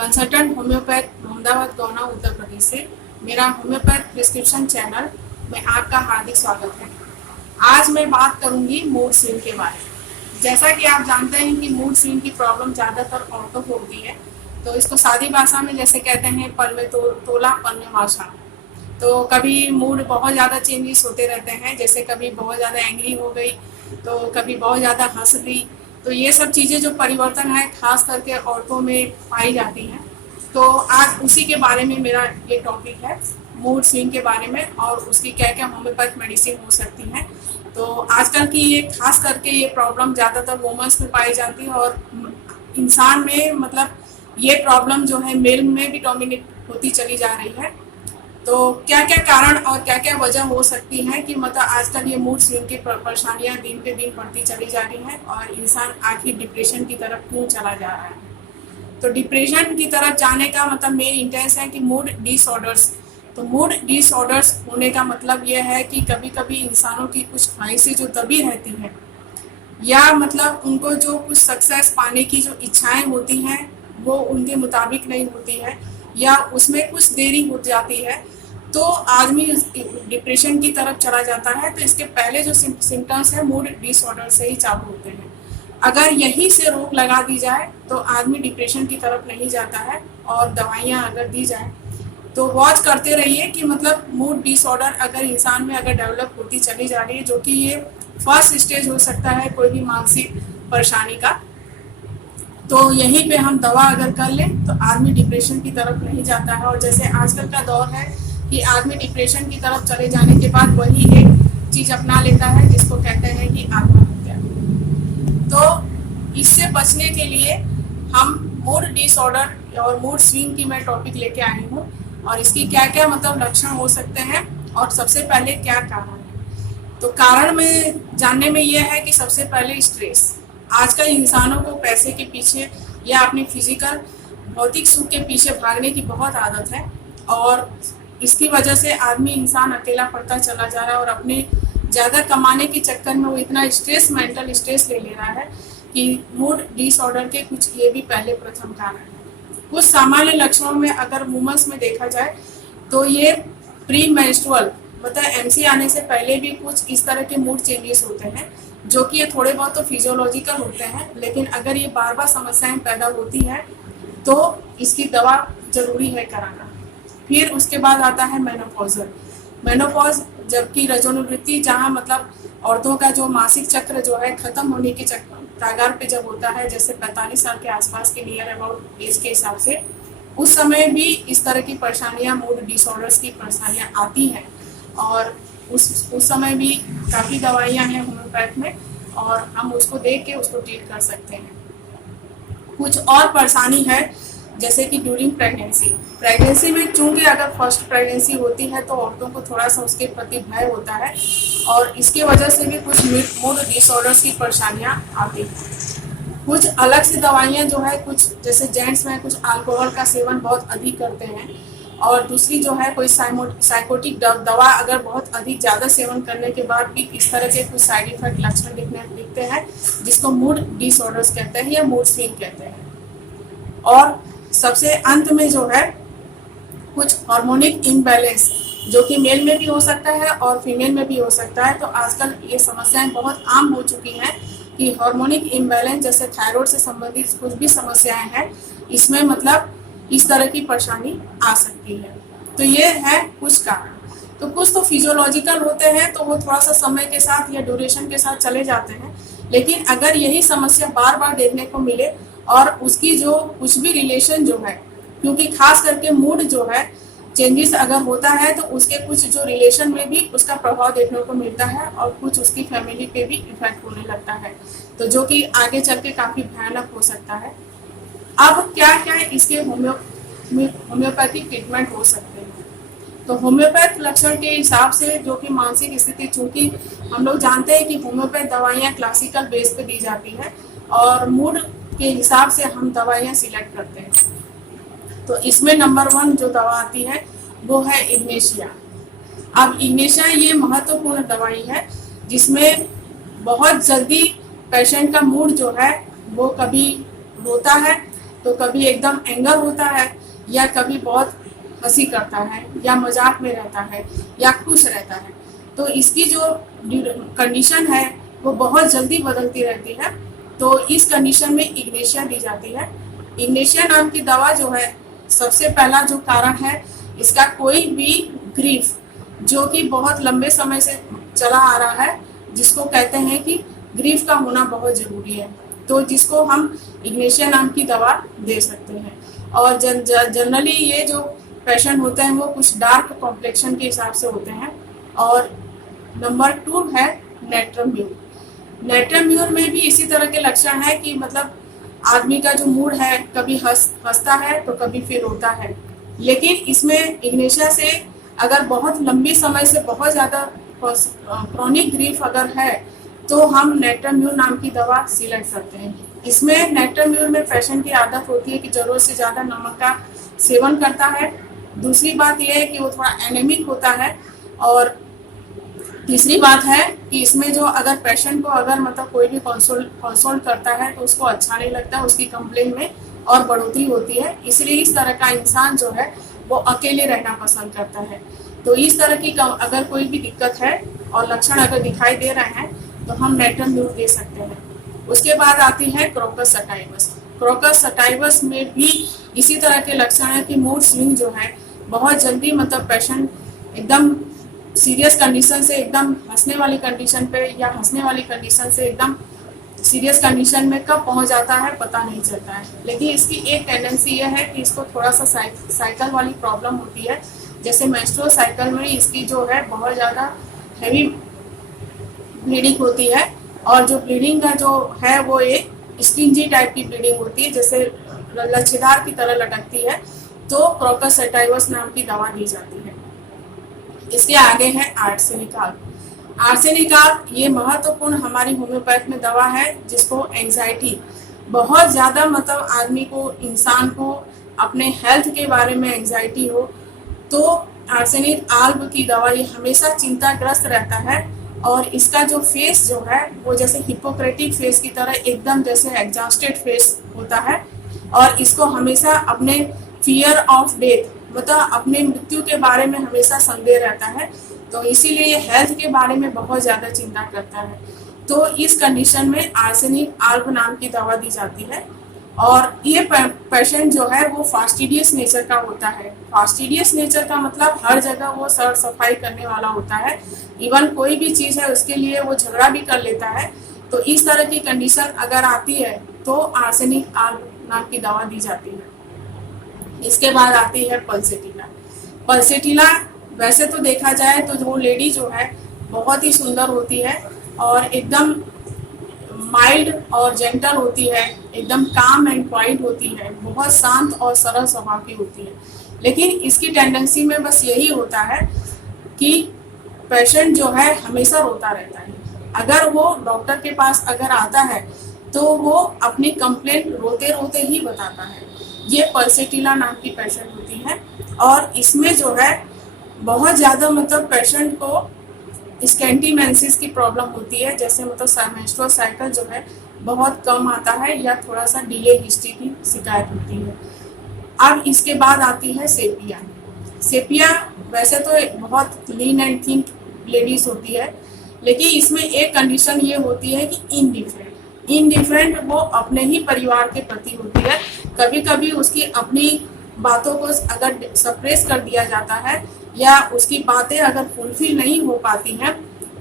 Consultant homeopath Ahmedabad गौना उत्तर प्रदेश से मेरा होम्योपैथ प्रिस्क्रिप्शन चैनल में आपका हार्दिक स्वागत है। आज मैं बात करूंगी मूड स्विंग के बारे में। जैसा कि आप जानते हैं कि मूड स्विंग की प्रॉब्लम ज़्यादातर औरतों को होती है, तो इसको सादी भाषा में जैसे कहते हैं पल में तोला पल में माशा। तो कभी मूड बहुत ज़्यादा चेंजेस होते रहते हैं, जैसे कभी बहुत ज़्यादा एंग्री हो गई तो कभी बहुत ज़्यादा हंस दी। तो ये सब चीज़ें जो परिवर्तन है खास करके औरतों में पाई जाती हैं। तो आज उसी के बारे में मेरा ये टॉपिक है, मूड स्विंग के बारे में और उसकी क्या क्या होम्योपैथ मेडिसिन हो सकती हैं। तो आजकल की ये खास करके ये प्रॉब्लम ज़्यादातर वुमेन्स में पाई जाती है और इंसान में मतलब ये प्रॉब्लम जो है मेल में भी डोमिनेट होती चली जा रही है। तो क्या क्या कारण और क्या क्या वजह हो सकती है कि मतलब आजकल ये मूड स्विंग की परेशानियां दिन पे दिन बढ़ती चली जा रही हैं और इंसान आखिर डिप्रेशन की तरफ क्यों चला जा रहा है। तो डिप्रेशन की तरफ जाने का मतलब मेन इंटेंस है कि मूड डिसऑर्डर्स। तो मूड डिसऑर्डर्स होने का मतलब ये है कि कभी कभी इंसानों की कुछ ख्वाहिशें जो दबी रहती हैं या मतलब उनको जो कुछ सक्सेस पाने की जो इच्छाएं होती हैं वो उनके मुताबिक नहीं होती है या उसमें कुछ देरी हो जाती है, तो आदमी डिप्रेशन की तरफ चला जाता है। तो इसके पहले जो सिम्टम्स है मूड डिसऑर्डर से ही चालू होते हैं। अगर यही से रोक लगा दी जाए तो आदमी डिप्रेशन की तरफ नहीं जाता है और दवाइयाँ अगर दी जाए तो वॉच करते रहिए कि मतलब मूड डिसऑर्डर अगर इंसान में अगर डेवलप होती चली जा रही है, जो कि ये फर्स्ट स्टेज हो सकता है कोई भी मानसिक परेशानी का। तो यहीं पे हम दवा अगर कर लें तो आदमी डिप्रेशन की तरफ नहीं जाता है। और जैसे आजकल का दौर है कि आदमी डिप्रेशन की तरफ चले जाने के बाद वही एक चीज़ अपना लेता है जिसको कहते हैं कि आत्महत्या। तो इससे बचने के लिए हम मूड डिसऑर्डर और मूड स्विंग की मैं टॉपिक लेके आई हूँ और इसकी क्या क्या मतलब लक्षण हो सकते हैं और सबसे पहले क्या कारण है। तो कारण में जानने में यह है कि सबसे पहले स्ट्रेस। आजकल इंसानों को पैसे के पीछे या अपनी फिजिकल भौतिक सुख के पीछे भागने की बहुत आदत है और इसकी वजह से आदमी इंसान अकेला पड़ता चला जा रहा है और अपने ज़्यादा कमाने के चक्कर में वो इतना स्ट्रेस मेंटल स्ट्रेस ले रहा है कि मूड डिसऑर्डर के कुछ ये भी पहले प्रथम कारण है। कुछ सामान्य लक्षणों में अगर वुमेन्स में देखा जाए तो ये प्री मेंस्ट्रुअल मतलब एमसी आने से पहले भी कुछ इस तरह के मूड चेंजेस होते हैं, जो कि ये थोड़े बहुत तो फिजियोलॉजिकल होते हैं, लेकिन अगर ये बार बार समस्याएं पैदा होती हैं तो इसकी दवा जरूरी है कराना। फिर उसके बाद आता है मेनोपॉज, जबकि रजोनिवृत्ति जहाँ मतलब औरतों का जो मासिक चक्र जो है खत्म होने के कगार पे जब होता है, जैसे 45 साल के आसपास के नियर अबाउट एज के हिसाब से, उस समय भी इस तरह की परेशानियां मूड डिसऑर्डर्स की परेशानियां आती हैं और उस समय भी काफ़ी दवाइयाँ हैं होम्योपैथ में और हम उसको देख के उसको ट्रीट कर सकते हैं। कुछ और परेशानी है जैसे कि ड्यूरिंग प्रेगनेंसी में चूंकि अगर फर्स्ट प्रेगनेंसी होती है तो औरतों को थोड़ा सा उसके प्रति भय होता है और इसके वजह से भी कुछ मूड डिसऑर्डर्स की परेशानियां आती हैं। कुछ अलग से दवाइयां जो है, कुछ जैसे जेंट्स में कुछ अल्कोहल का सेवन बहुत अधिक करते हैं और दूसरी जो है कोई साइकोटिक दवा अगर बहुत अधिक ज़्यादा सेवन करने के बाद भी इस तरह के कुछ साइड इफेक्ट लक्षण दिखते हैं जिसको मूड डिसऑर्डर्स कहते हैं या मूड स्विंग कहते हैं। और सबसे अंत में जो है कुछ हार्मोनिक इम्बैलेंस, जो कि मेल में भी हो सकता है और फीमेल में भी हो सकता है। तो आजकल ये समस्याएं बहुत आम हो चुकी हैं कि हार्मोनिक इम्बैलेंस जैसे थायराइड से संबंधित कुछ भी समस्याएं हैं, इसमें मतलब इस तरह की परेशानी आ सकती है। तो ये है कुछ कारण। तो कुछ तो फिजियोलॉजिकल होते हैं तो वो थोड़ा सा समय के साथ या ड्यूरेशन के साथ चले जाते हैं, लेकिन अगर यही समस्या बार बार देखने को मिले और उसकी जो कुछ भी रिलेशन जो है, क्योंकि खास करके मूड जो है चेंजेस अगर होता है तो उसके कुछ जो रिलेशन में भी उसका प्रभाव देखने को मिलता है और कुछ उसकी फैमिली पे भी इफेक्ट होने लगता है, तो जो कि आगे चल के काफ़ी भयानक हो सकता है। अब क्या क्या इसके होम्योपैथिक ट्रीटमेंट हो सकते हैं। तो होम्योपैथ लक्षण के हिसाब से जो कि मानसिक स्थिति, चूंकि हम लोग जानते हैं कि होम्योपैथ दवाइयाँ क्लासिकल बेस पे दी जाती हैं और मूड के हिसाब से हम दवाइयाँ सिलेक्ट करते हैं। तो इसमें नंबर 1 जो दवा आती है वो है इग्नेशिया। अब इग्नेशिया ये महत्वपूर्ण दवाई है जिसमें बहुत जल्दी पेशेंट का मूड जो है वो कभी होता है तो कभी एकदम एंगर होता है, या कभी बहुत हंसी करता है, या मजाक में रहता है, या खुश रहता है। तो इसकी जो कंडीशन है वो बहुत जल्दी बदलती रहती है। तो इस कंडीशन में इग्नेशिया दी जाती है। इग्नेशिया नाम की दवा जो है, सबसे पहला जो कारण है इसका, कोई भी ग्रीफ जो कि बहुत लंबे समय से चला आ रहा है, जिसको कहते हैं कि ग्रीफ का होना बहुत जरूरी है, तो जिसको हम इग्नेशिया नाम की दवा दे सकते हैं। और जनरली ये जो पेशेंट होते हैं वो कुछ डार्क कॉम्प्लेक्शन के हिसाब से होते हैं। और नंबर 2 है नेट्रम्यूर। नेट्रम्यूर में भी इसी तरह के लक्षण है कि मतलब आदमी का जो मूड है, कभी हंसता है तो कभी फिर रोता है। लेकिन इसमें इग्नेशिया से अगर बहुत लंबी समय से बहुत ज़्यादा क्रॉनिक ग्रीफ अगर है, तो हम नेट्रम्यूर नाम की दवा सिलेक्ट करते हैं। इसमें नेट्रम्यूर में पेशेंट की आदत होती है कि जरूरत से ज़्यादा नमक का सेवन करता है। दूसरी बात यह है कि वो थोड़ा एनेमिक होता है। और तीसरी बात है कि इसमें जो अगर पेशेंट को अगर मतलब कोई भी कंसल्ट करता है तो उसको अच्छा नहीं लगता, उसकी कंप्लेन में और बढ़ोतरी होती है। इसलिए इस तरह का इंसान जो है वो अकेले रहना पसंद करता है। तो इस तरह की अगर कोई भी दिक्कत है और लक्षण अगर दिखाई दे रहे हैं तो हम नेट्रम्यूर दे सकते हैं। उसके बाद आती है क्रोकस सटाइवस। क्रोकस सटाइवस में भी इसी तरह के लक्षण है कि मूड स्विंग जो है बहुत जल्दी, मतलब पेशेंट एकदम सीरियस कंडीशन से एकदम हंसने वाली कंडीशन पे, या हंसने वाली कंडीशन से एकदम सीरियस कंडीशन में कब पहुंच जाता है पता नहीं चलता है। लेकिन इसकी एक टेंडेंसी ये है कि इसको थोड़ा सा साइकिल वाली प्रॉब्लम होती है। जैसे मेंस्ट्रुअल साइकिल में इसकी जो है बहुत ज़्यादा हैवी ब्लीडिंग होती है, और जो ब्लीडिंग का जो है वो एक स्टिंजी टाइप की ब्लीडिंग होती है, जैसे लच्छेदार की तरह लटकती है। तो क्रोकस सटाइवस नाम की दवा दी जाती है। इसके आगे है आर्सेनिकाल। आर्सेनिकाल ये महत्वपूर्ण हमारी होम्योपैथ में दवा है, जिसको एंजाइटी बहुत ज़्यादा, मतलब आदमी को, इंसान को अपने हेल्थ के बारे में एंजाइटी हो, तो आर्सेनिक आल्ब की दवा ये हमेशा चिंताग्रस्त रहता है। और इसका जो फेस जो है वो जैसे हिपोक्रेटिक फेस की तरह एकदम जैसे एग्जॉस्टेड फेस होता है। और इसको हमेशा अपने फियर ऑफ डेथ, मतलब अपने मृत्यु के बारे में हमेशा संदेह रहता है। तो इसीलिए ये हेल्थ के बारे में बहुत ज़्यादा चिंता करता है। तो इस कंडीशन में आर्सेनिक आल्ब नाम की दवा दी जाती है। और ये पेशेंट जो है वो फास्टिडियस नेचर का होता है। फास्टिडियस नेचर का मतलब हर जगह वो सर सफाई करने वाला होता है, इवन कोई भी चीज़ है उसके लिए वो झगड़ा भी कर लेता है। तो इस तरह की कंडीशन अगर आती है तो आर्सेनिक आल्ब नाम की दवा दी जाती है। इसके बाद आती है पल्सेटिला। पल्सेटिला वैसे तो देखा जाए तो वो लेडी जो है बहुत ही सुंदर होती है, और एकदम माइल्ड और जेंटल होती है, एकदम काम एंड क्वाइट होती है, बहुत शांत और सरल स्वभाव की होती है। लेकिन इसकी टेंडेंसी में बस यही होता है कि पेशेंट जो है हमेशा रोता रहता है। अगर वो डॉक्टर के पास अगर आता है तो वो अपनी कंप्लेंट रोते रोते ही बताता है। ये पल्सेटिला नाम की पेशेंट होती है। और इसमें जो है बहुत ज़्यादा, मतलब पेशेंट को स्कैंटीमेंसिस की प्रॉब्लम होती है, जैसे मतलब मेंस्ट्रुअल साइकिल जो है बहुत कम आता है, या थोड़ा सा डिले हिस्ट्री की शिकायत होती है। अब इसके बाद आती है सेपिया। सेपिया वैसे तो बहुत लीन एंड थिन लेडीज होती है, लेकिन इसमें एक कंडीशन ये होती है कि इनडिफरेंट वो अपने ही परिवार के प्रति होती है। कभी कभी उसकी अपनी बातों को अगर सप्रेस कर दिया जाता है, या उसकी बातें अगर फुलफिल नहीं हो पाती हैं,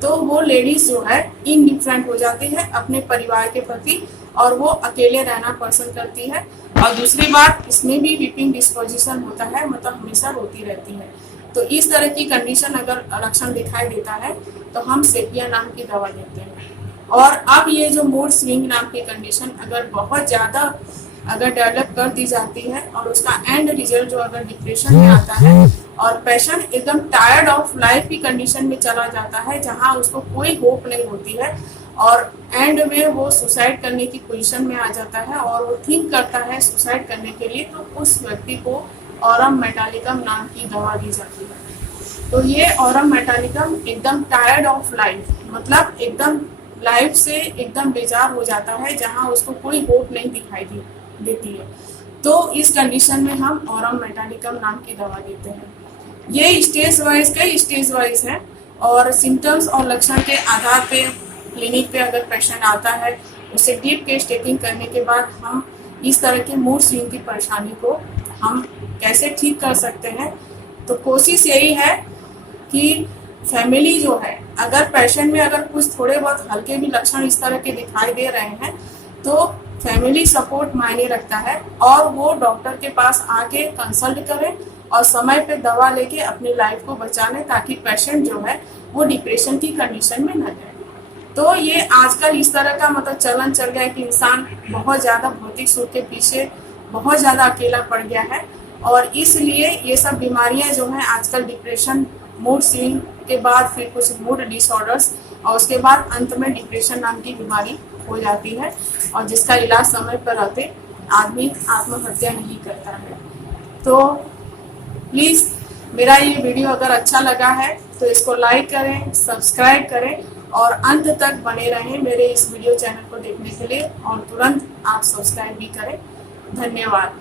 तो वो लेडीज जो है इनडिफरेंट हो जाती है अपने परिवार के प्रति, और वो अकेले रहना पसंद करती है। और दूसरी बात, इसमें भी वीपिंग डिस्पोजिशन होता है, मतलब हमेशा रोती रहती है। तो इस तरह की कंडीशन अगर लक्षण दिखाई देता है तो हम सेपिया नाम की दवा देते हैं। और अब ये जो मूड स्विंग नाम की कंडीशन अगर बहुत ज़्यादा अगर डेवलप कर दी जाती है, और उसका एंड रिजल्ट जो अगर डिप्रेशन में आता है, और पेशेंट एकदम टायर्ड ऑफ लाइफ की कंडीशन में चला जाता है, जहां उसको कोई होप नहीं होती है, और एंड में वो सुसाइड करने की पोजीशन में आ जाता है, और वो थिंक करता है सुसाइड करने के लिए, तो उस व्यक्ति को ऑरम मेटालिकम नाम की दवा दी जाती है। तो ये ऑरम मेटालिकम एकदम टायर्ड ऑफ लाइफ, मतलब एकदम लाइफ से एकदम बेजार हो जाता है, जहां उसको कोई होप नहीं दिखाई देती है। तो इस कंडीशन में हम ऑरम मेटानिकम नाम की दवा देते हैं। ये स्टेज वाइज कई स्टेज वाइज है और सिम्टम्स और लक्षण के आधार पे क्लिनिक पे अगर पेशेंट आता है उसे डीप केस टेकिंग करने के बाद हम इस तरह के मूड स्विंग की परेशानी को हम कैसे ठीक कर सकते हैं। तो कोशिश यही है कि फैमिली जो है, अगर पेशेंट में अगर कुछ थोड़े बहुत हल्के भी लक्षण इस तरह के दिखाई दे रहे हैं तो फैमिली सपोर्ट मायने रखता है और वो डॉक्टर के पास आके कंसल्ट करें और समय पे दवा लेके अपनी लाइफ को बचा लें, ताकि पेशेंट जो है वो डिप्रेशन की कंडीशन में न जाए। तो ये आजकल इस तरह का मतलब चलन चल गया है कि इंसान बहुत ज़्यादा भौतिक सुख के पीछे बहुत ज़्यादा अकेला पड़ गया है और इसलिए ये सब बीमारियां जो हैं आजकल डिप्रेशन, मूड स्विंग के बाद फिर कुछ मूड डिसऑर्डर्स और उसके बाद अंत में डिप्रेशन नाम की बीमारी हो जाती है और जिसका इलाज समय पर रहते आदमी आत्महत्या नहीं करता है। तो प्लीज़ मेरा ये वीडियो अगर अच्छा लगा है तो इसको लाइक करें, सब्सक्राइब करें और अंत तक बने रहें मेरे इस वीडियो चैनल को देखने के लिए और तुरंत आप सब्सक्राइब भी करें। धन्यवाद।